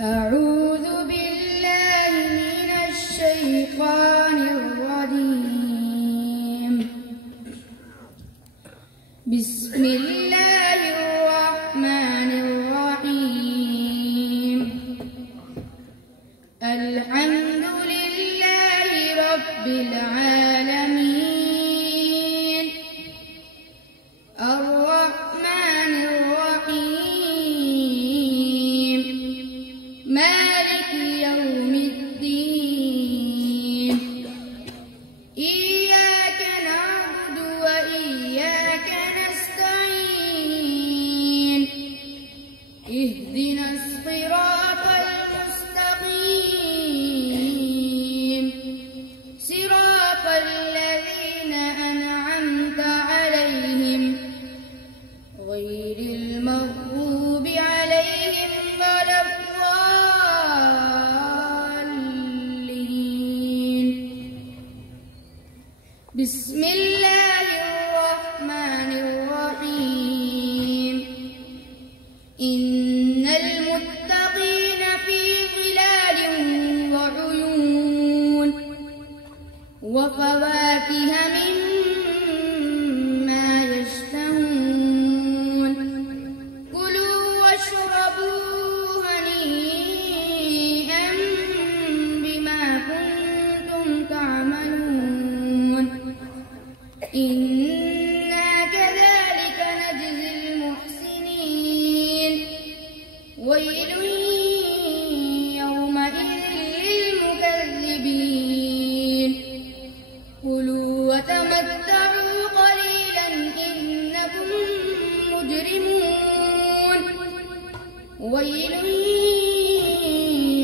أعوذ بالله من الشيطان الرجيم. بسم الله الرحمن الرحيم. الحمد لله رب العالمين. الرحمن الرحيم. مالك يوم الدين. إياك نعبد وإياك نستعين. اهدنا الصراط المستقيم. صراط الذين أنعمت عليهم غير المغضوب عليهم ولا الضالين. بسم الله الرحمن الرحيم. إن المتقين في ظلال وعيون وفواكه مما يشتهون. كلوا واشربوا هنيئا بما كنتم تعملون. إنا كذلك نجزي المحسنين. ويل يومئذ للمكذبين. كلوا وتمتعوا قليلا إنكم مجرمون. ويل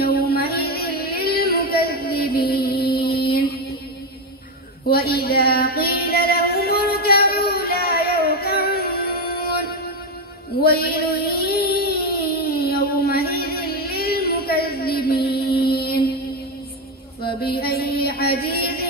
يومئذ للمكذبين. وإذا قيل لهم اركعوا لا يركعون. ويل يومئذ للمكذبين. فبأي حديث